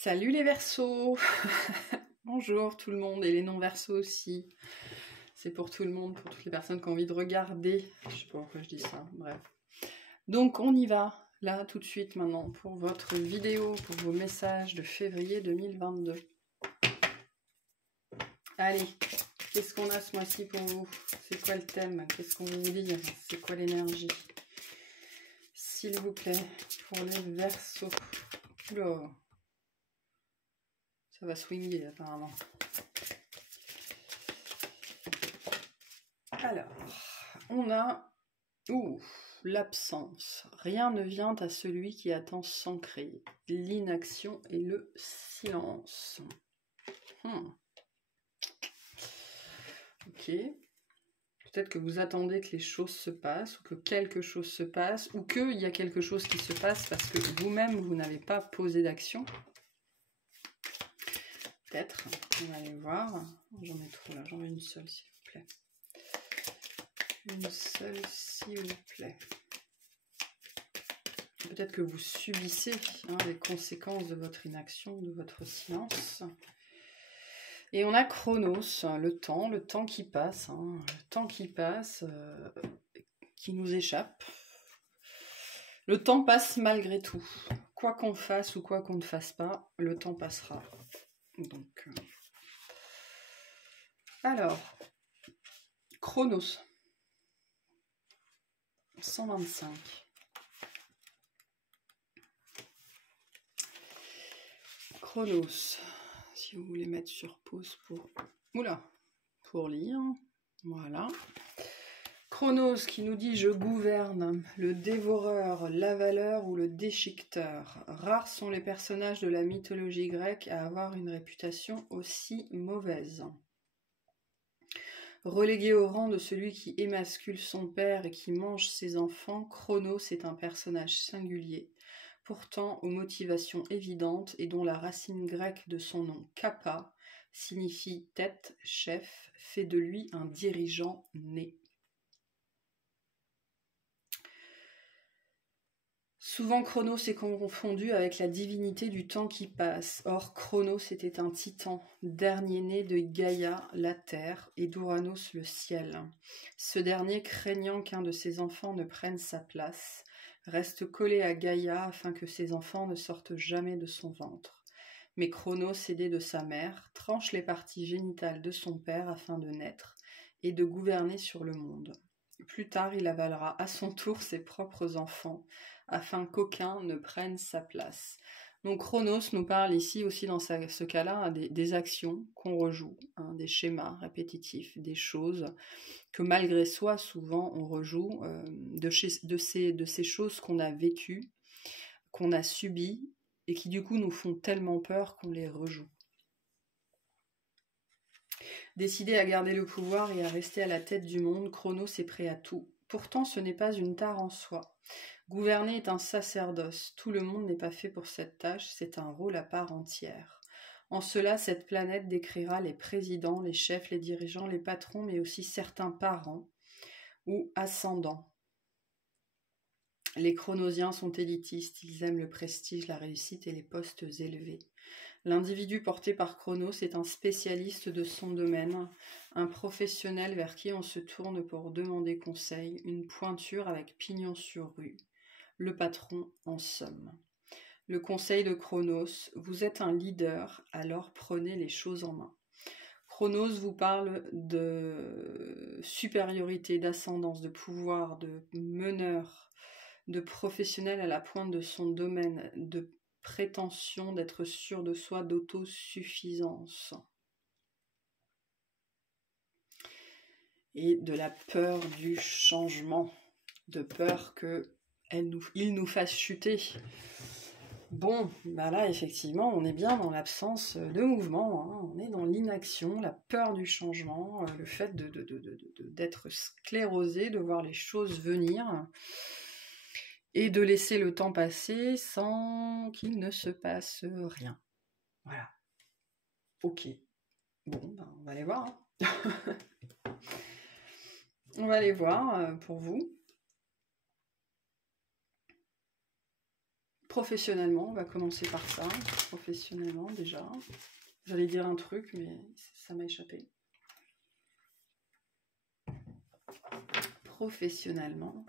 Salut les Verseaux. Bonjour tout le monde et les non-Verseaux aussi. C'est pour tout le monde, pour toutes les personnes qui ont envie de regarder. Je sais pas pourquoi je dis ça, bref. Donc on y va, là tout de suite maintenant, pour votre vidéo, pour vos messages de février 2022. Allez, qu'est-ce qu'on a ce mois-ci pour vous? C'est quoi le thème? Qu'est-ce qu'on veut vous dire? C'est quoi l'énergie? S'il vous plaît, pour les Verseaux. Oula. Ça va swinguer apparemment. Alors, on a l'absence. Rien ne vient à celui qui attend sans créer. L'inaction et le silence. Ok. Peut-être que vous attendez que les choses se passent, ou que quelque chose se passe, ou qu'il y a quelque chose qui se passe parce que vous-même, vous n'avez pas posé d'action. Peut-être. On va aller voir. J'en ai trop là, j'en veux une seule, s'il vous plaît. Une seule, s'il vous plaît. Peut-être que vous subissez les conséquences de votre inaction, de votre silence. Et on a Chronos, le temps qui passe, le temps qui passe, qui nous échappe. Le temps passe malgré tout. Quoi qu'on fasse ou quoi qu'on ne fasse pas, le temps passera. Donc, alors, Chronos, 125. Chronos, si vous voulez mettre sur pause pour lire, voilà. Chronos qui nous dit « Je gouverne, le dévoreur, l'avaleur ou le déchiqueteur. Rares sont les personnages de la mythologie grecque à avoir une réputation aussi mauvaise. » Relégué au rang de celui qui émascule son père et qui mange ses enfants, Chronos est un personnage singulier, pourtant aux motivations évidentes et dont la racine grecque de son nom Kappa signifie tête, chef, fait de lui un dirigeant né. Souvent Chronos est confondu avec la divinité du temps qui passe. Or Chronos était un titan, dernier-né de Gaïa, la terre, et d'Ouranos, le ciel. Ce dernier, craignant qu'un de ses enfants ne prenne sa place, reste collé à Gaïa afin que ses enfants ne sortent jamais de son ventre. Mais Chronos, aidé de sa mère, tranche les parties génitales de son père afin de naître et de gouverner sur le monde. Plus tard, il avalera à son tour ses propres enfants, afin qu'aucun ne prenne sa place. Donc Chronos nous parle ici aussi dans ce cas-là des actions qu'on rejoue, des schémas répétitifs, des choses que malgré soi souvent on rejoue, de ces choses qu'on a vécues, qu'on a subies et qui du coup nous font tellement peur qu'on les rejoue. Décidé à garder le pouvoir et à rester à la tête du monde, Chronos est prêt à tout. Pourtant, ce n'est pas une tare en soi. Gouverner est un sacerdoce. Tout le monde n'est pas fait pour cette tâche, c'est un rôle à part entière. En cela, cette planète décrira les présidents, les chefs, les dirigeants, les patrons, mais aussi certains parents ou ascendants. Les chronosiens sont élitistes, ils aiment le prestige, la réussite et les postes élevés. L'individu porté par Chronos est un spécialiste de son domaine, un professionnel vers qui on se tourne pour demander conseil, une pointure avec pignon sur rue. Le patron en somme. Le conseil de Chronos, vous êtes un leader, alors prenez les choses en main. Chronos vous parle de supériorité, d'ascendance, de pouvoir, de meneur, de professionnel à la pointe de son domaine, de prétention d'être sûr de soi, d'autosuffisance. Et de la peur du changement, de peur qu'il nous fasse chuter. Bon, bah là, effectivement, on est bien dans l'absence de mouvement, on est dans l'inaction, la peur du changement, le fait d'être sclérosé, de voir les choses venir et de laisser le temps passer sans qu'il ne se passe rien. Voilà. Ok. Bon, ben, on va aller voir. On va aller voir pour vous. professionnellement, on va commencer par ça. Professionnellement déjà. J'allais dire un truc, mais ça m'a échappé. Professionnellement.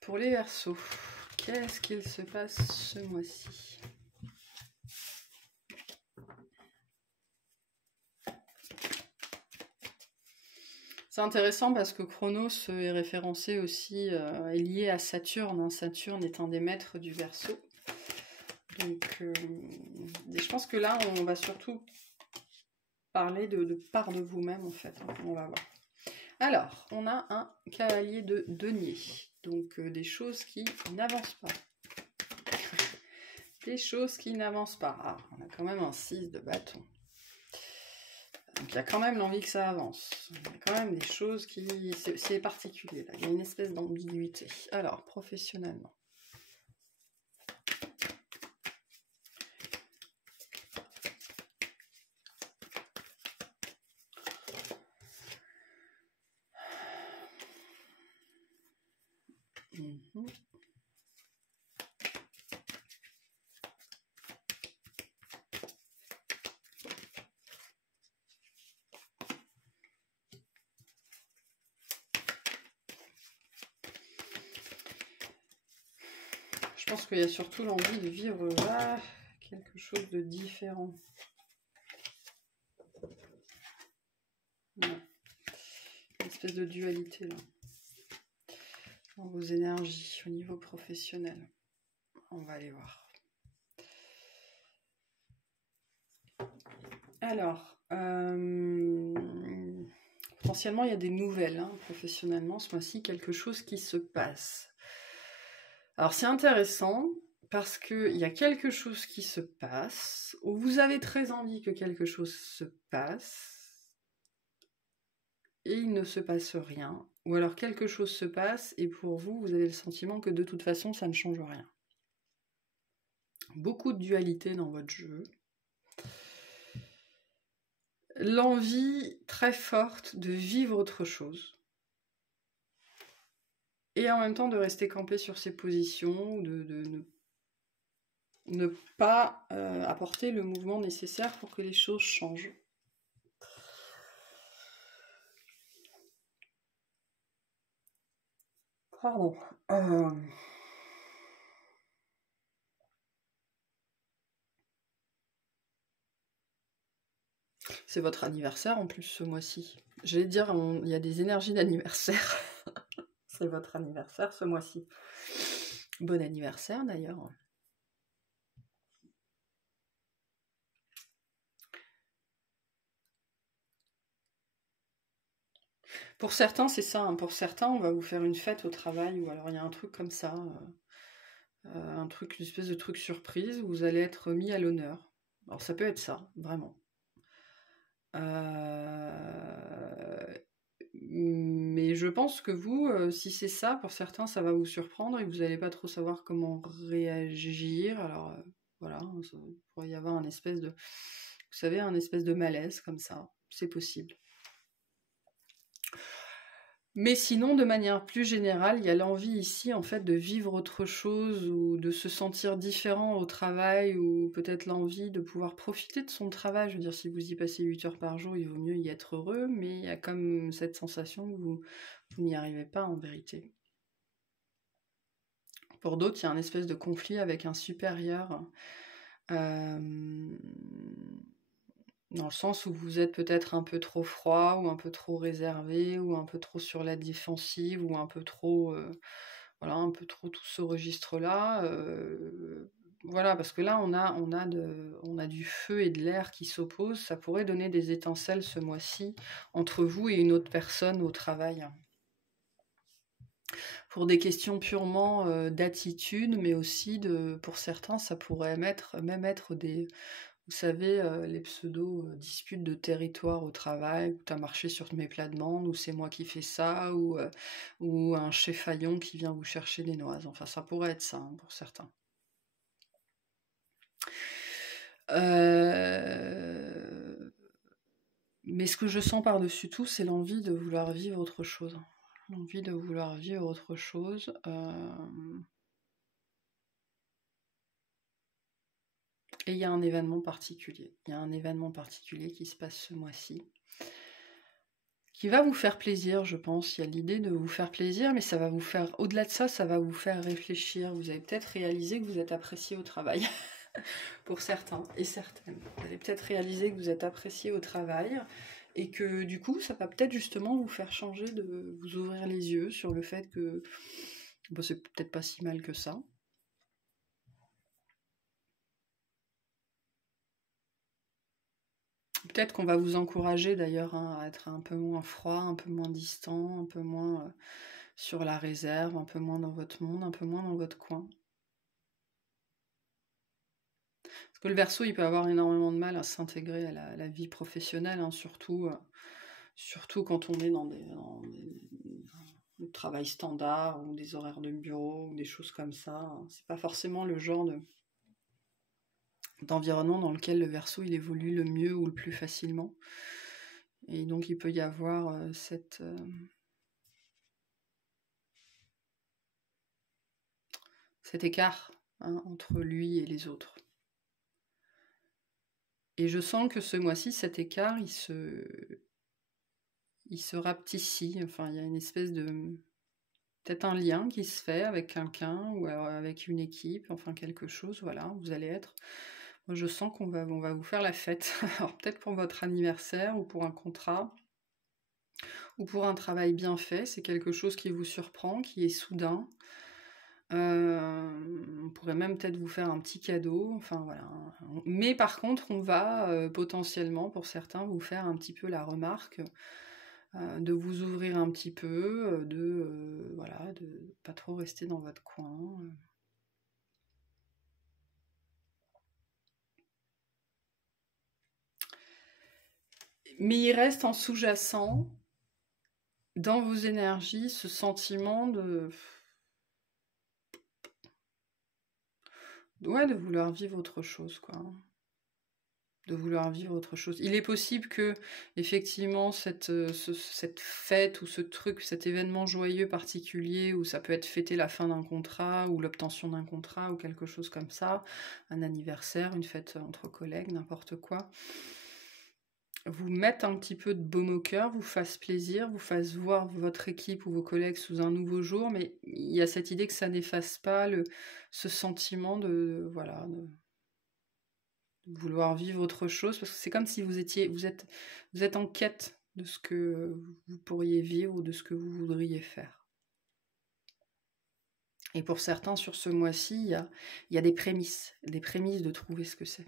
Pour les Verseaux, qu'est-ce qu'il se passe ce mois-ci? C'est intéressant parce que Chronos est référencé aussi, est lié à Saturne. Saturne est un des maîtres du Verseau. Donc, je pense que là, on va surtout parler de part de vous-même, en fait. On va voir. Alors, on a un cavalier de denier. Donc, des choses qui n'avancent pas. Des choses qui n'avancent pas. Ah, on a quand même un 6 de bâton. Donc il y a quand même l'envie que ça avance. Il y a quand même des choses qui... C'est particulier là. Il y a une espèce d'ambiguïté. Alors, professionnellement. Je pense qu'il y a surtout l'envie de vivre quelque chose de différent. Ouais. Une espèce de dualité là. Dans vos énergies au niveau professionnel. On va aller voir. Alors, potentiellement il y a des nouvelles professionnellement ce mois-ci, quelque chose qui se passe. Alors c'est intéressant parce qu'il y a quelque chose qui se passe, où vous avez très envie que quelque chose se passe, et il ne se passe rien. Ou alors quelque chose se passe, et pour vous, vous avez le sentiment que de toute façon, ça ne change rien. Beaucoup de dualité dans votre jeu. L'envie très forte de vivre autre chose. Et en même temps de rester campé sur ses positions, de ne pas apporter le mouvement nécessaire pour que les choses changent. Pardon. C'est votre anniversaire en plus ce mois-ci. J'allais dire, il y a des énergies d'anniversaire. C'est votre anniversaire ce mois-ci. Bon anniversaire d'ailleurs. Pour certains, c'est ça. Pour certains, on va vous faire une fête au travail, ou alors il y a un truc comme ça. Un truc, une espèce de truc surprise, où vous allez être mis à l'honneur. Alors ça peut être ça, vraiment. Mais je pense que vous, si c'est ça, pour certains, ça va vous surprendre et vous n'allez pas trop savoir comment réagir. Alors voilà, il pourrait y avoir un espèce de, vous savez, un espèce de malaise comme ça. C'est possible. Mais sinon, de manière plus générale, il y a l'envie ici, en fait, de vivre autre chose ou de se sentir différent au travail, ou peut-être l'envie de pouvoir profiter de son travail. Je veux dire, si vous y passez 8 heures par jour, il vaut mieux y être heureux, mais il y a comme cette sensation que vous n'y arrivez pas en vérité. Pour d'autres, il y a un espèce de conflit avec un supérieur. Dans le sens où vous êtes peut-être un peu trop froid, ou un peu trop réservé, ou un peu trop sur la défensive, ou un peu trop, voilà, un peu trop tout ce registre-là. Voilà, parce que là, on a du feu et de l'air qui s'opposent. Ça pourrait donner des étincelles ce mois-ci entre vous et une autre personne au travail. Pour des questions purement d'attitude, mais aussi pour certains, ça pourrait même être des... Vous savez, les pseudo-disputes de territoire au travail, où tu as marché sur mes plates-bandes, ou c'est moi qui fais ça, ou un chef-faillon qui vient vous chercher des noises. Enfin, ça pourrait être ça, pour certains. Mais ce que je sens par-dessus tout, c'est l'envie de vouloir vivre autre chose. L'envie de vouloir vivre autre chose. Et il y a un événement particulier. Il y a un événement particulier qui se passe ce mois-ci, qui va vous faire plaisir, je pense. Il y a l'idée de vous faire plaisir, mais ça va vous faire, au-delà de ça, ça va vous faire réfléchir. Vous allez peut-être réaliser que vous êtes apprécié au travail, pour certains et certaines. Vous allez peut-être réaliser que vous êtes apprécié au travail, et que du coup, ça va peut-être justement vous faire changer, de vous ouvrir les yeux sur le fait que bon, c'est peut-être pas si mal que ça. Peut-être qu'on va vous encourager d'ailleurs à être un peu moins froid, un peu moins distant, un peu moins sur la réserve, un peu moins dans votre monde, un peu moins dans votre coin. Parce que le Verseau, il peut avoir énormément de mal à s'intégrer à la vie professionnelle, hein, surtout quand on est dans des travail standard ou des horaires de bureau ou des choses comme ça. C'est pas forcément le genre d'environnement dans lequel le Verseau il évolue le mieux ou le plus facilement. Et donc il peut y avoir cet écart, hein, entre lui et les autres. Et je sens que ce mois-ci, cet écart, il se rapetissit. Enfin, il y a une espèce de... peut-être un lien qui se fait avec quelqu'un ou avec une équipe, enfin quelque chose, voilà, vous allez être... Moi, je sens qu'on va vous faire la fête. Alors peut-être pour votre anniversaire ou pour un contrat ou pour un travail bien fait, c'est quelque chose qui vous surprend, qui est soudain. On pourrait même peut-être vous faire un petit cadeau, enfin voilà. Mais par contre, on va potentiellement, pour certains, vous faire un petit peu la remarque de vous ouvrir un petit peu, voilà, de pas trop rester dans votre coin. Mais il reste en sous-jacent, dans vos énergies, ce sentiment de vouloir vivre autre chose, quoi. De vouloir vivre autre chose. Il est possible que, effectivement, cette fête ou ce truc, cet événement joyeux particulier, où ça peut être fêter la fin d'un contrat, ou l'obtention d'un contrat, ou quelque chose comme ça, un anniversaire, une fête entre collègues, n'importe quoi, vous mette un petit peu de baume au cœur, vous fasse plaisir, vous fasse voir votre équipe ou vos collègues sous un nouveau jour, mais il y a cette idée que ça n'efface pas ce sentiment de vouloir vivre autre chose, parce que c'est comme si vous êtes en quête de ce que vous pourriez vivre ou de ce que vous voudriez faire. Et pour certains, sur ce mois-ci, il y a des prémices de trouver ce que c'est.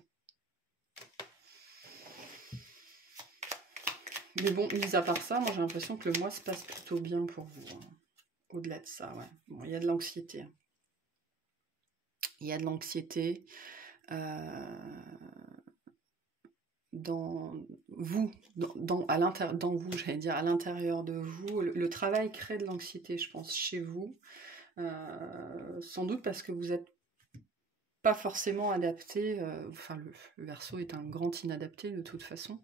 Mais bon, mis à part ça, moi j'ai l'impression que le mois se passe plutôt bien pour vous, hein. Au-delà de ça, ouais. Bon, il y a de l'anxiété. Il y a de l'anxiété dans vous, dans vous, j'allais dire, à l'intérieur de vous. Le travail crée de l'anxiété, je pense, chez vous. Sans doute parce que vous n'êtes pas forcément adapté. Enfin, le Verseau est un grand inadapté de toute façon.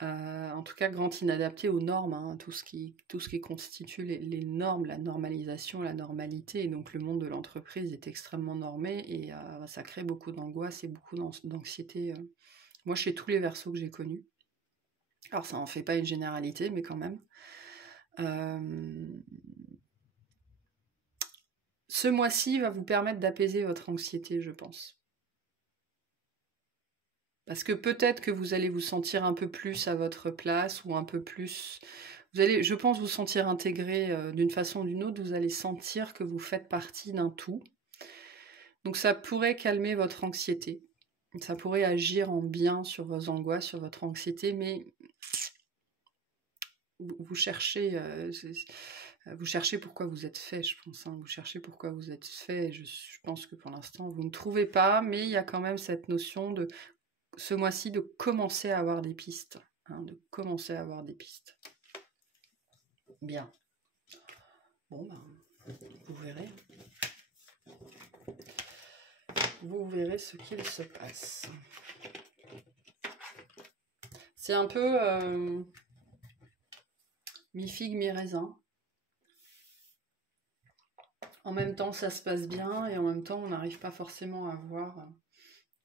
En tout cas, grand inadapté aux normes, hein, tout ce qui constitue les normes, la normalisation, la normalité. Et donc le monde de l'entreprise est extrêmement normé et ça crée beaucoup d'angoisse et beaucoup d'anxiété. Moi, chez tous les Verseaux que j'ai connus. Alors ça n'en fait pas une généralité, mais quand même. Ce mois-ci va vous permettre d'apaiser votre anxiété, je pense. Parce que peut-être que vous allez vous sentir un peu plus à votre place ou un peu plus... Vous allez, je pense, vous sentir intégré d'une façon ou d'une autre. Vous allez sentir que vous faites partie d'un tout. Donc ça pourrait calmer votre anxiété. Ça pourrait agir en bien sur vos angoisses, sur votre anxiété, mais vous cherchez... vous cherchez pourquoi vous êtes fait, je pense. Hein. Vous cherchez pourquoi vous êtes fait. Je pense que pour l'instant, vous ne trouvez pas, mais il y a quand même cette notion de, ce mois-ci, de commencer à avoir des pistes. Hein, de commencer à avoir des pistes. Bien. Bon, ben, vous verrez. Vous verrez ce qu'il se passe. C'est un peu mi-figue, mi-raisin. En même temps, ça se passe bien, et en même temps, on n'arrive pas forcément à voir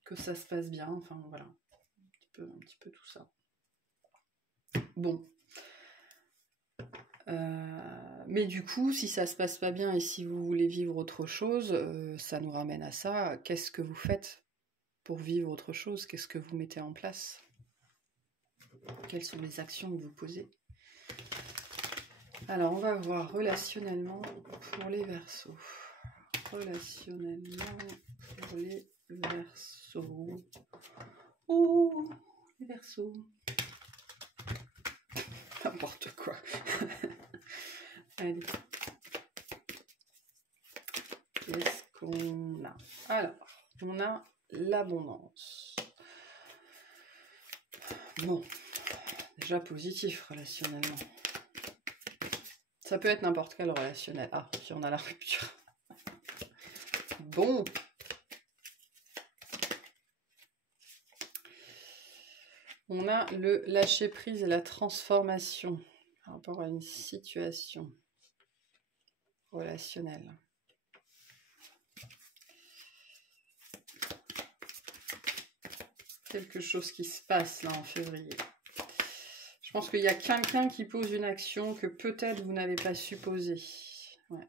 que ça se passe bien. Enfin, voilà, un petit peu tout ça. Bon. Mais du coup, si ça se passe pas bien et si vous voulez vivre autre chose, ça nous ramène à ça. Qu'est-ce que vous faites pour vivre autre chose? Qu'est-ce que vous mettez en place? Quelles sont les actions que vous posez? Alors, on va voir relationnellement pour les Verseaux. Relationnellement pour les Verseaux. Oh, les Verseaux. N'importe quoi. Allez. Qu'est-ce qu'on a? Alors, on a l'abondance. Bon, déjà positif relationnellement. Ça peut être n'importe quel relationnel. Ah, si on a la rupture. Bon. On a le lâcher prise et la transformation par rapport à une situation relationnelle. Quelque chose qui se passe là en février. Je pense qu'il y a quelqu'un qui pose une action que peut-être vous n'avez pas su poser. Ouais.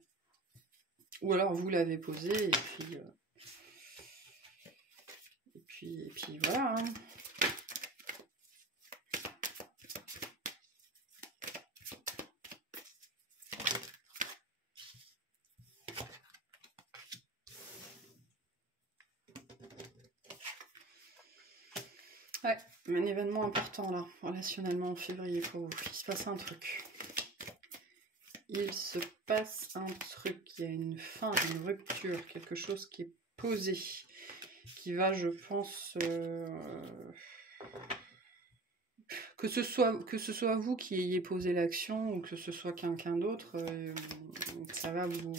Ou alors vous l'avez posée et puis voilà. Hein. Ouais, un événement important là, relationnellement en février pour vous. Il se passe un truc. Il se passe un truc. Il y a une fin, une rupture, quelque chose qui est posé, qui va, je pense, que ce soit vous qui ayez posé l'action ou que ce soit quelqu'un d'autre, ça va vous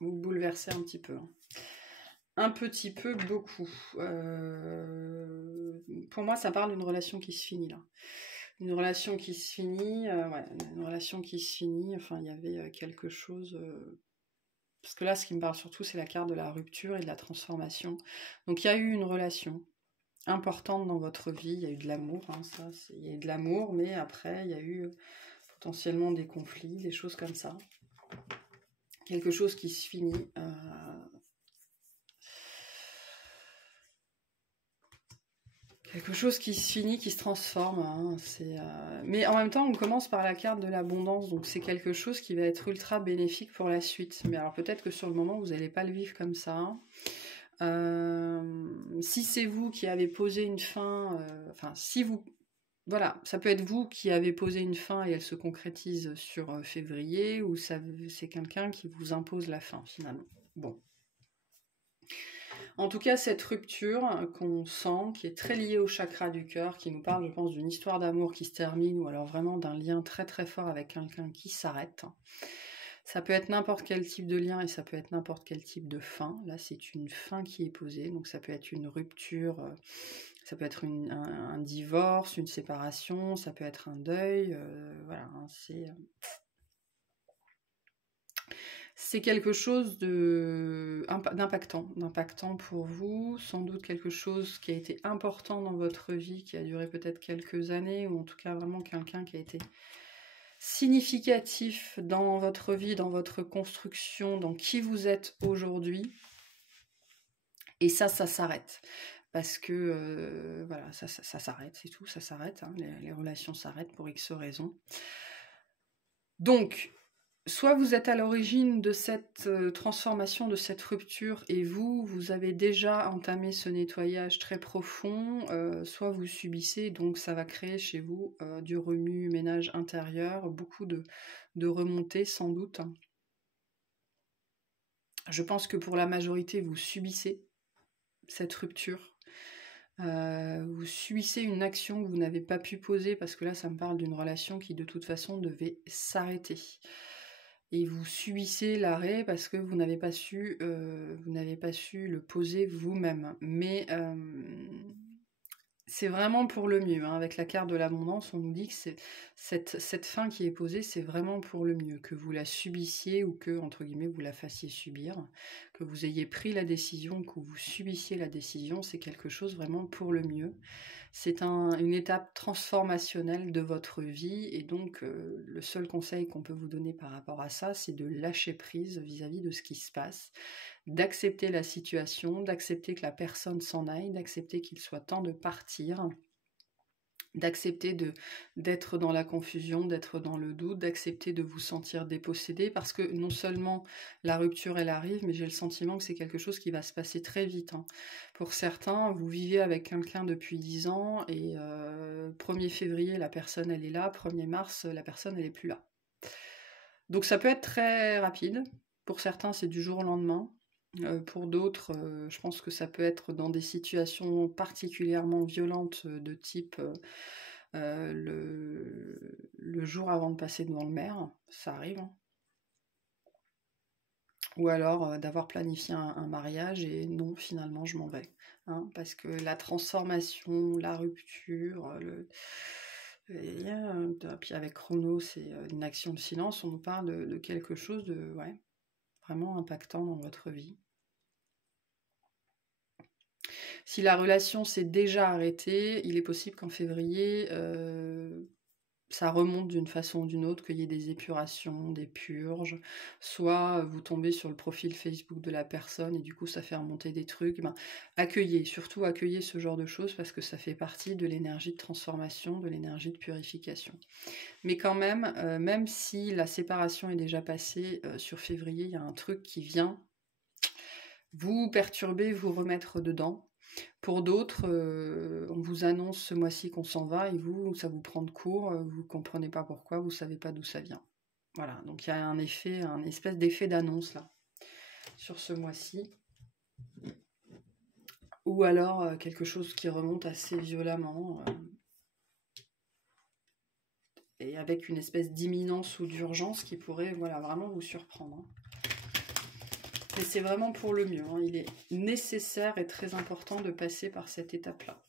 bouleverser un petit peu. Hein. Un petit peu, beaucoup. Pour moi, ça parle d'une relation qui se finit là. Une relation qui se finit, ouais, une relation qui se finit. Enfin, il y avait quelque chose. Parce que là, ce qui me parle surtout, c'est la carte de la rupture et de la transformation. Donc, il y a eu une relation importante dans votre vie. Il y a eu de l'amour, hein, il y a eu de l'amour, mais après, il y a eu potentiellement des conflits, des choses comme ça. Quelque chose qui se finit. Quelque chose qui se finit, qui se transforme. Hein, mais en même temps, on commence par la carte de l'abondance. Donc, c'est quelque chose qui va être ultra bénéfique pour la suite. Mais alors, peut-être que sur le moment, vous n'allez pas le vivre comme ça. Si c'est vous qui avez posé une fin... Enfin, si vous... Voilà, ça peut être vous qui avez posé une fin et elle se concrétise sur février. Ou c'est quelqu'un qui vous impose la fin, finalement. Bon. En tout cas, cette rupture qu'on sent, qui est très liée au chakra du cœur, qui nous parle, je pense, d'une histoire d'amour qui se termine, ou alors vraiment d'un lien très très fort avec quelqu'un qui s'arrête. Ça peut être n'importe quel type de lien et ça peut être n'importe quel type de fin. Là, c'est une fin qui est posée, donc ça peut être une rupture, ça peut être un divorce, une séparation, ça peut être un deuil, voilà, hein, c'est quelque chose d'impactant pour vous, sans doute quelque chose qui a été important dans votre vie, qui a duré peut-être quelques années, ou en tout cas vraiment quelqu'un qui a été significatif dans votre vie, dans votre construction, dans qui vous êtes aujourd'hui. Et ça s'arrête. Parce que, voilà, ça s'arrête, c'est tout, ça s'arrête. Hein, les relations s'arrêtent pour X raisons. Donc, soit vous êtes à l'origine de cette transformation, de cette rupture, et vous avez déjà entamé ce nettoyage très profond, soit vous subissez, donc ça va créer chez vous du remue-ménage intérieur, beaucoup de remontées sans doute. Je pense que pour la majorité, vous subissez cette rupture. Vous subissez une action que vous n'avez pas pu poser, parce que là, ça me parle d'une relation qui, de toute façon, devait s'arrêter. Et vous subissez l'arrêt parce que vous n'avez pas su le poser vous-même. Mais c'est vraiment pour le mieux, hein. Avec la carte de l'abondance, on nous dit que cette fin qui est posée, c'est vraiment pour le mieux. Que vous la subissiez ou que, entre guillemets, vous la fassiez subir. Que vous ayez pris la décision, que vous subissiez la décision, c'est quelque chose vraiment pour le mieux. C'est une étape transformationnelle de votre vie et donc le seul conseil qu'on peut vous donner par rapport à ça, c'est de lâcher prise vis-à-vis de ce qui se passe, d'accepter la situation, d'accepter que la personne s'en aille, d'accepter qu'il soit temps de partir, d'accepter d'être dans la confusion, d'être dans le doute, d'accepter de vous sentir dépossédé, parce que non seulement la rupture elle arrive, mais j'ai le sentiment que c'est quelque chose qui va se passer très vite, hein. Pour certains, vous vivez avec quelqu'un depuis 10 ans et 1er février, la personne elle est là, 1er mars, la personne elle est plus là. Donc ça peut être très rapide, pour certains c'est du jour au lendemain. Pour d'autres, je pense que ça peut être dans des situations particulièrement violentes de type le jour avant de passer devant le maire, ça arrive, hein. Ou alors d'avoir planifié un mariage et non, finalement je m'en vais, hein, parce que la transformation, la rupture, puis avec Chrono, c'est une action de silence, on nous parle de quelque chose de vraiment impactant dans votre vie. Si la relation s'est déjà arrêtée, il est possible qu'en février, ça remonte d'une façon ou d'une autre, qu'il y ait des épurations, des purges, soit vous tombez sur le profil Facebook de la personne et du coup ça fait remonter des trucs. Accueillez, surtout accueillez ce genre de choses parce que ça fait partie de l'énergie de transformation, de l'énergie de purification. Mais quand même, même si la séparation est déjà passée sur février, il y a un truc qui vient vous perturber, vous remettre dedans. Pour d'autres, on vous annonce ce mois-ci qu'on s'en va et vous, ça vous prend de court, vous ne comprenez pas pourquoi, vous ne savez pas d'où ça vient. Voilà, donc il y a un espèce d'effet d'annonce là, sur ce mois-ci. Ou alors quelque chose qui remonte assez violemment, et avec une espèce d'imminence ou d'urgence qui pourrait vraiment vous surprendre, hein. Mais c'est vraiment pour le mieux, hein. Il est nécessaire et très important de passer par cette étape-là.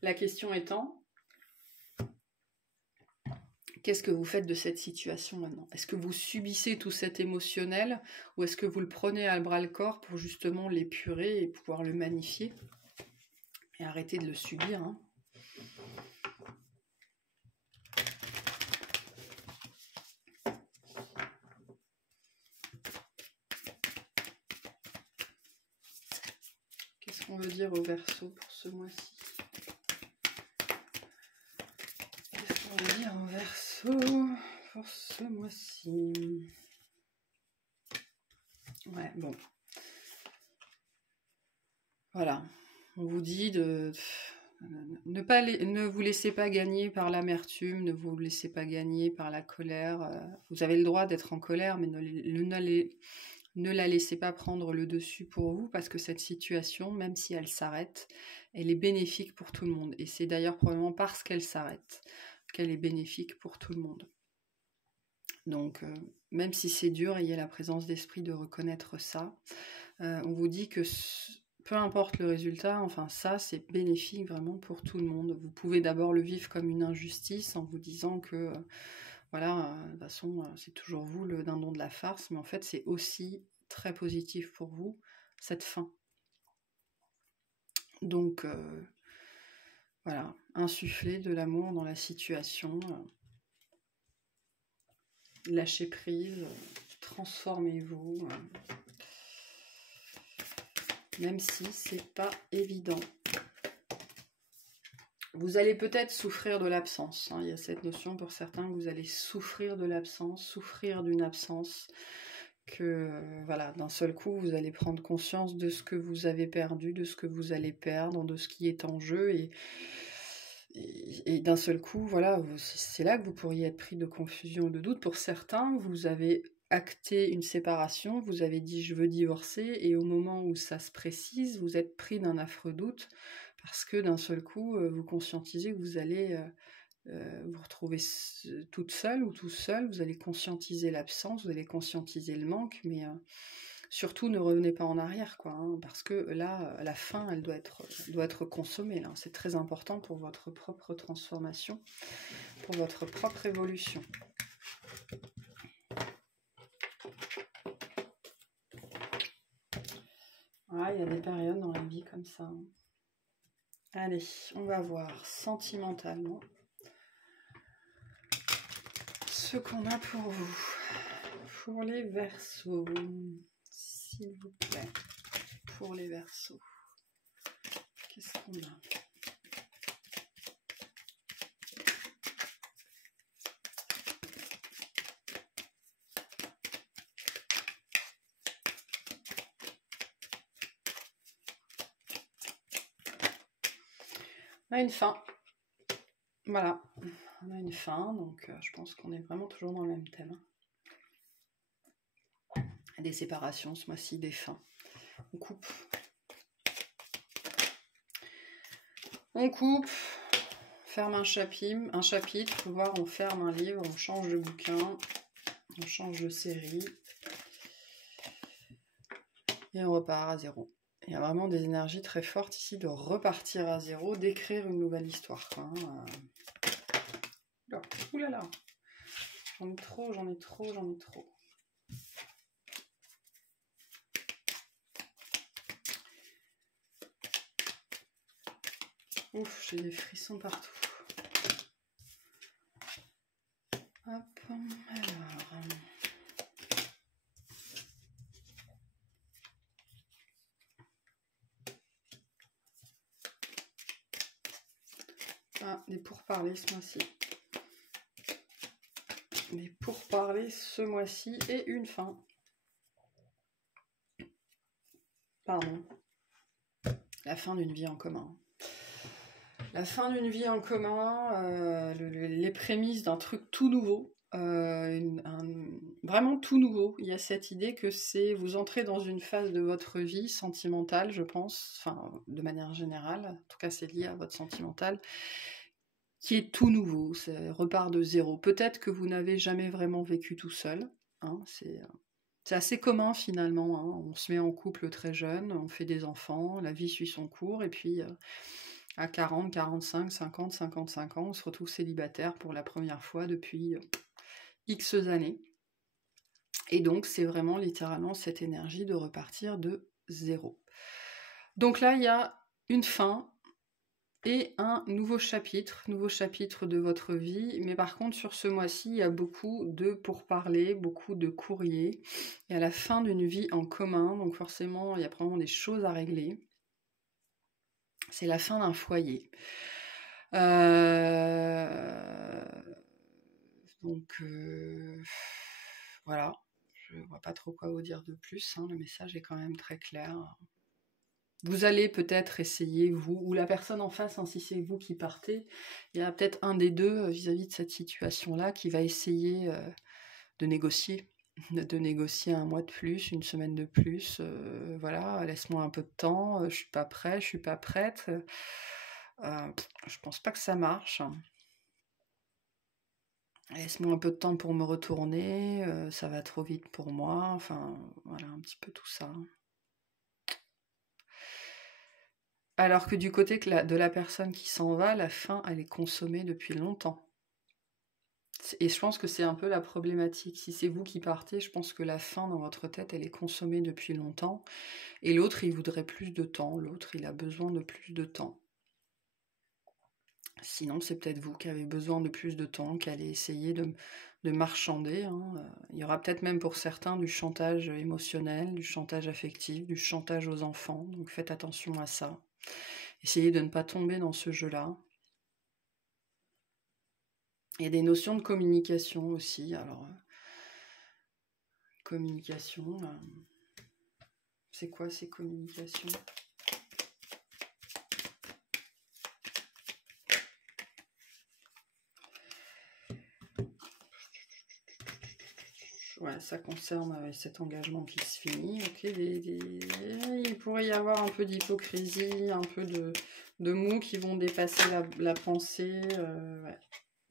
La question étant, qu'est-ce que vous faites de cette situation maintenant? Est-ce que vous subissez tout cet émotionnel ou est-ce que vous le prenez à bras-le-corps pour justement l'épurer et pouvoir le magnifier et arrêter de le subir, hein? Qu'est-ce qu'on veut dire au Verseau pour ce mois-ci? Qu'est-ce qu'on veut dire au Verseau pour ce mois-ci? Ouais, bon. Voilà. On vous dit de ne vous laissez pas gagner par l'amertume, ne vous laissez pas gagner par la colère. Vous avez le droit d'être en colère, mais ne la laissez pas prendre le dessus pour vous, parce que cette situation, même si elle s'arrête, elle est bénéfique pour tout le monde. Et c'est d'ailleurs probablement parce qu'elle s'arrête qu'elle est bénéfique pour tout le monde. Donc, même si c'est dur, ayez la présence d'esprit de reconnaître ça. On vous dit que peu importe le résultat, enfin ça, c'est bénéfique vraiment pour tout le monde. Vous pouvez d'abord le vivre comme une injustice en vous disant que, de toute façon, c'est toujours vous le dindon de la farce, mais en fait, c'est aussi très positif pour vous, cette fin. Donc, insufflez de l'amour dans la situation, lâchez prise, transformez-vous. Même si c'est pas évident. Vous allez peut-être souffrir de l'absence, hein. Il y a cette notion pour certains que vous allez souffrir de l'absence, souffrir d'une absence, que d'un seul coup vous allez prendre conscience de ce que vous avez perdu, de ce que vous allez perdre, de ce qui est en jeu, et d'un seul coup, c'est là que vous pourriez être pris de confusion ou de doute. Pour certains, vous avez acté une séparation, vous avez dit je veux divorcer, et au moment où ça se précise, vous êtes pris d'un affreux doute, parce que d'un seul coup, vous conscientisez que vous allez vous retrouver toute seule ou tout seul, vous allez conscientiser l'absence, vous allez conscientiser le manque, mais surtout ne revenez pas en arrière, quoi, hein, parce que là, la fin, elle doit être consommée, là. C'est très important pour votre propre transformation, pour votre propre évolution. Ah, il y a des périodes dans la vie comme ça, hein. Allez, on va voir sentimentalement ce qu'on a pour vous. Pour les Verseaux, s'il vous plaît. Pour les Verseaux, qu'est-ce qu'on a? On a une fin. Voilà, on a une fin, donc je pense qu'on est vraiment toujours dans le même thème. Des séparations, ce mois-ci, des fins. On coupe. On coupe, ferme un chapitre, voire on ferme un livre, on change de bouquin, on change de série. Et on repart à zéro. Il y a vraiment des énergies très fortes ici de repartir à zéro, d'écrire une nouvelle histoire, quoi, hein. Ouh là là, j'en ai trop. Ouf, j'ai des frissons partout. Hop, alors. Ah, des pourparlers ce mois-ci. Des pourparlers ce mois-ci et une fin. Pardon. La fin d'une vie en commun. La fin d'une vie en commun, les prémices d'un truc tout nouveau, vraiment tout nouveau. Il y a cette idée que vous entrez dans une phase de votre vie sentimentale, je pense, enfin de manière générale, en tout cas c'est lié à votre sentimental, qui est tout nouveau, c'est repart de zéro. Peut-être que vous n'avez jamais vraiment vécu tout seul, hein, c'est assez commun finalement, hein. On se met en couple très jeune, on fait des enfants, la vie suit son cours, et puis à 40, 45, 50, 55 ans, on se retrouve célibataire pour la première fois depuis X années. Et donc, c'est vraiment littéralement cette énergie de repartir de zéro. Donc là, il y a une fin et un nouveau chapitre de votre vie. Mais par contre, sur ce mois-ci, il y a beaucoup de pourparlers, beaucoup de courriers. Et à la fin d'une vie en commun, donc forcément, il y a probablement des choses à régler. C'est la fin d'un foyer. Donc, voilà. Je vois pas trop quoi vous dire de plus, hein. Le message est quand même très clair. Vous allez peut-être essayer, vous, ou la personne en face, hein, si c'est vous qui partez, il y a peut-être un des deux vis-à-vis de cette situation-là qui va essayer de négocier un mois de plus, une semaine de plus, voilà, laisse-moi un peu de temps, je suis pas prêt, je suis pas prête. Je pense pas que ça marche. Laisse-moi un peu de temps pour me retourner, ça va trop vite pour moi, enfin, voilà, un petit peu tout ça. Alors que du côté de la personne qui s'en va, la fin, elle est consommée depuis longtemps. Et je pense que c'est un peu la problématique. Si c'est vous qui partez, je pense que la fin dans votre tête, elle est consommée depuis longtemps. Et l'autre, il voudrait plus de temps. L'autre, il a besoin de plus de temps. Sinon, c'est peut-être vous qui avez besoin de plus de temps, qui allez essayer de marchander, hein. Il y aura peut-être même pour certains du chantage émotionnel, du chantage affectif, du chantage aux enfants. Donc faites attention à ça. Essayez de ne pas tomber dans ce jeu-là. Il y a des notions de communication aussi. Alors, communication, c'est quoi ces communications ? Ouais, ça concerne cet engagement qui se finit. Ok, il pourrait y avoir un peu d'hypocrisie, un peu de mots qui vont dépasser la pensée. Ouais.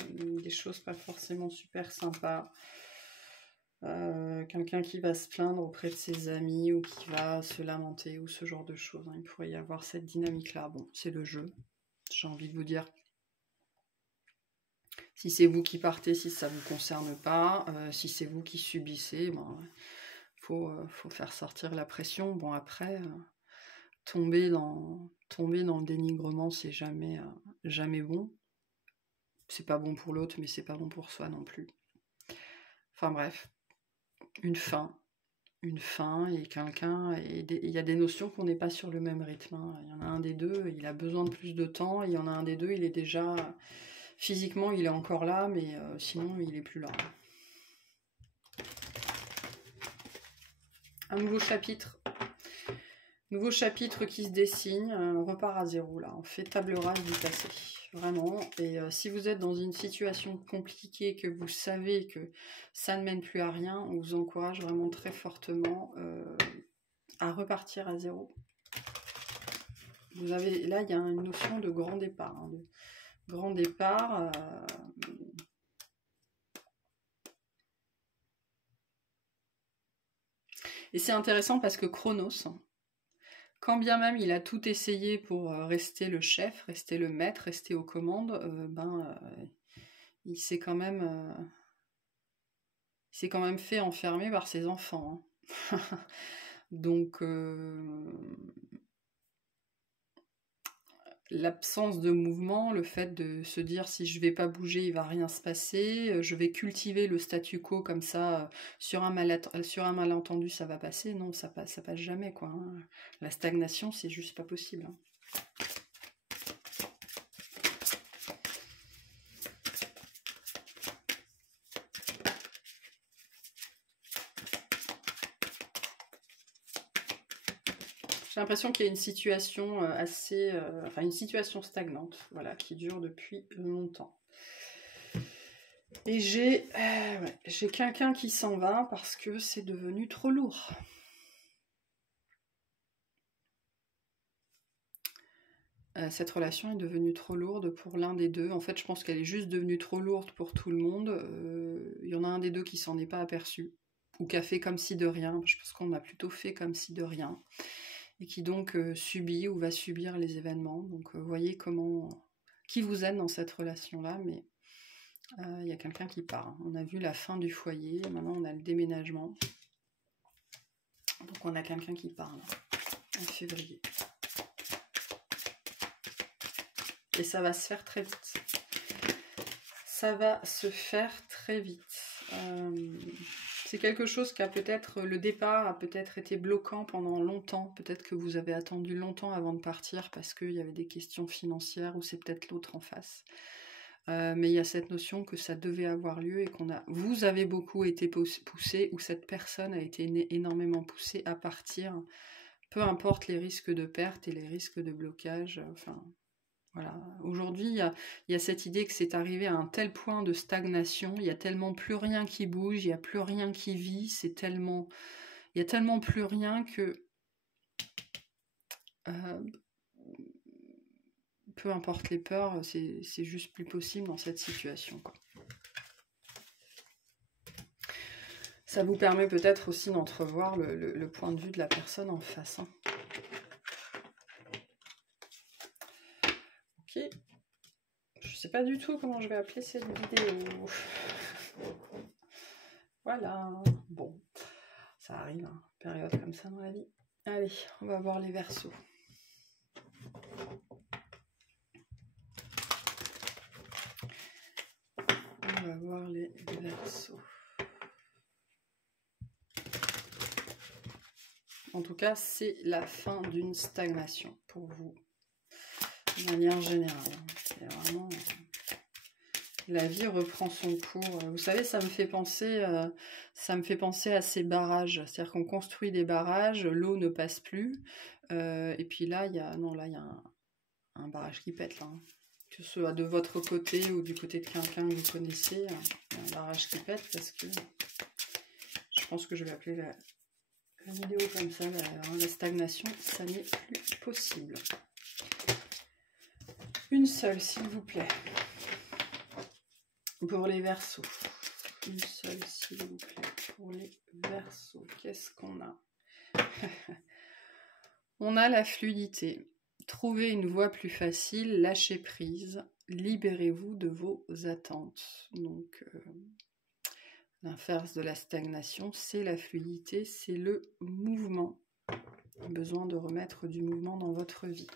Des choses pas forcément super sympas. Quelqu'un qui va se plaindre auprès de ses amis ou qui va se lamenter ou ce genre de choses. Hein. Il pourrait y avoir cette dynamique-là. Bon, c'est le jeu. J'ai envie de vous dire. Si c'est vous qui partez, si ça ne vous concerne pas, si c'est vous qui subissez, ben, faut faire sortir la pression. Bon, après, tomber dans le dénigrement, c'est jamais bon. C'est pas bon pour l'autre, mais c'est pas bon pour soi non plus. Enfin bref, une fin et quelqu'un, et il y a des notions qu'on n'est pas sur le même rythme. Hein. Il y en a un des deux, il a besoin de plus de temps, et il y en a un des deux, il est déjà, physiquement il est encore là, mais sinon il est plus là. Un nouveau chapitre qui se dessine, on repart à zéro là, on fait table rase du passé, vraiment. Et si vous êtes dans une situation compliquée, que vous savez que ça ne mène plus à rien, on vous encourage vraiment très fortement à repartir à zéro. Vous avez, là il y a une notion de grand départ, hein, de grand départ. Et c'est intéressant parce que Chronos, quand bien même il a tout essayé pour rester le chef, rester le maître, rester aux commandes, il s'est quand même fait enfermer par ses enfants. Hein. Donc l'absence de mouvement, le fait de se dire si je vais pas bouger, il va rien se passer, je vais cultiver le statu quo comme ça, sur un malentendu ça va passer, non, ça passe jamais quoi. Hein. La stagnation, c'est juste pas possible. Hein. J'ai l'impression qu'il y a une situation une situation stagnante, voilà, qui dure depuis longtemps. Et j'ai quelqu'un qui s'en va parce que c'est devenu trop lourd. Cette relation est devenue trop lourde pour l'un des deux. En fait, je pense qu'elle est juste devenue trop lourde pour tout le monde. Il y en a un des deux qui s'en est pas aperçu, ou qui a fait comme si de rien. Je pense qu'on a plutôt fait comme si de rien. Et qui donc subit ou va subir les événements. Donc voyez qui vous aide dans cette relation-là, mais il y a quelqu'un qui part. On a vu la fin du foyer, maintenant on a le déménagement. Donc on a quelqu'un qui part là, en février. Et ça va se faire très vite. Ça va se faire très vite. C'est quelque chose qui a peut-être, le départ a peut-être été bloquant pendant longtemps. Peut-être que vous avez attendu longtemps avant de partir parce qu'il y avait des questions financières ou c'est peut-être l'autre en face. Mais il y a cette notion que ça devait avoir lieu et vous avez beaucoup été poussé ou cette personne a été énormément poussée à partir. Peu importe les risques de perte et les risques de blocage. Enfin, voilà. Aujourd'hui, il y a cette idée que c'est arrivé à un tel point de stagnation, il y a tellement plus rien qui bouge, il n'y a plus rien qui vit, il y a tellement plus rien que peu importe les peurs, c'est juste plus possible dans cette situation, quoi. Ça vous permet peut-être aussi d'entrevoir le point de vue de la personne en face. Hein. Ok. Je sais pas du tout comment je vais appeler cette vidéo. Voilà. Bon, ça arrive, hein, période comme ça dans la vie. Allez, on va voir les Verseaux. On va voir les Verseaux. En tout cas, c'est la fin d'une stagnation pour vous, de manière générale. C'est vraiment... La vie reprend son cours. Vous savez, ça me fait penser à ces barrages. C'est-à-dire qu'on construit des barrages, l'eau ne passe plus. Et puis là, il y a un barrage qui pète, là. Hein. Que ce soit de votre côté ou du côté de quelqu'un que vous connaissez, il y a un barrage qui pète parce que je pense que je vais appeler la vidéo comme ça, la stagnation, ça n'est plus possible. Une seule, s'il vous plaît. Pour les Verseaux. une seule, s'il vous plaît, pour les Verseaux. Qu'est-ce qu'on a? On a la fluidité. Trouvez une voie plus facile, lâchez prise, libérez-vous de vos attentes. Donc, l'inverse de la stagnation, c'est la fluidité, c'est le mouvement. Besoin de remettre du mouvement dans votre vie.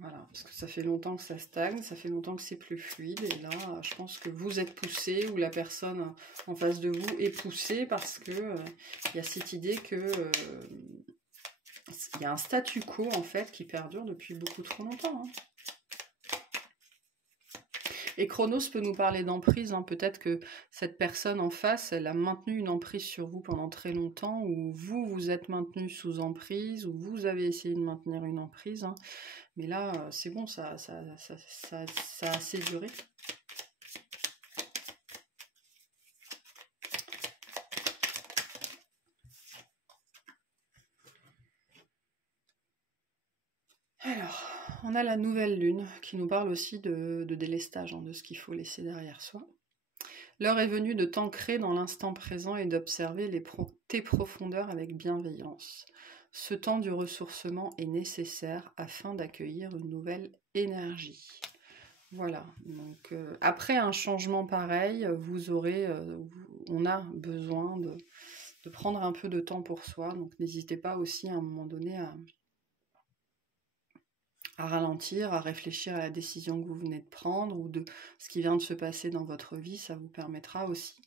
Voilà, parce que ça fait longtemps que ça stagne, ça fait longtemps que c'est plus fluide, et là, je pense que vous êtes poussé, ou la personne en face de vous est poussée, parce que il y a cette idée que il y a un statu quo, en fait, qui perdure depuis beaucoup trop longtemps. Hein. Et Chronos peut nous parler d'emprise, hein. Peut-être que cette personne en face, elle a maintenu une emprise sur vous pendant très longtemps, ou vous, vous êtes maintenu sous emprise, ou vous avez essayé de maintenir une emprise, hein. Mais là, c'est bon, ça a assez duré. Alors, on a la nouvelle lune qui nous parle aussi de délestage, hein, de ce qu'il faut laisser derrière soi. L'heure est venue de t'ancrer dans l'instant présent et d'observer tes profondeurs avec bienveillance. Ce temps du ressourcement est nécessaire afin d'accueillir une nouvelle énergie. Voilà, donc après un changement pareil, on a besoin de prendre un peu de temps pour soi, donc n'hésitez pas aussi à un moment donné à ralentir, à réfléchir à la décision que vous venez de prendre ou de ce qui vient de se passer dans votre vie, ça vous permettra aussi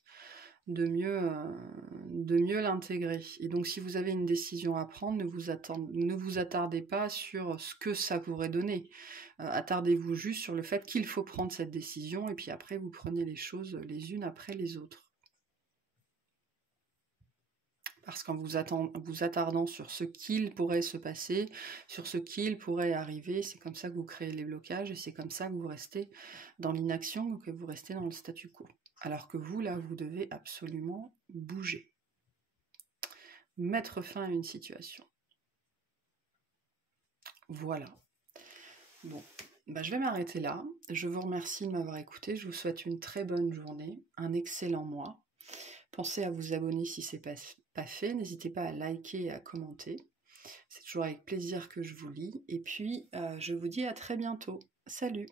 de mieux l'intégrer. Et donc si vous avez une décision à prendre, ne vous attardez pas sur ce que ça pourrait donner. Attardez-vous juste sur le fait qu'il faut prendre cette décision et puis après vous prenez les choses les unes après les autres. Parce qu'en vous attardant sur ce qu'il pourrait se passer, sur ce qu'il pourrait arriver, c'est comme ça que vous créez les blocages et c'est comme ça que vous restez dans l'inaction ou que vous restez dans le statu quo. Alors que vous, là, vous devez absolument bouger. Mettre fin à une situation. Voilà. Bon, je vais m'arrêter là. Je vous remercie de m'avoir écouté. Je vous souhaite une très bonne journée, un excellent mois. Pensez à vous abonner si ce n'est pas fait. N'hésitez pas à liker et à commenter. C'est toujours avec plaisir que je vous lis. Et puis, je vous dis à très bientôt. Salut!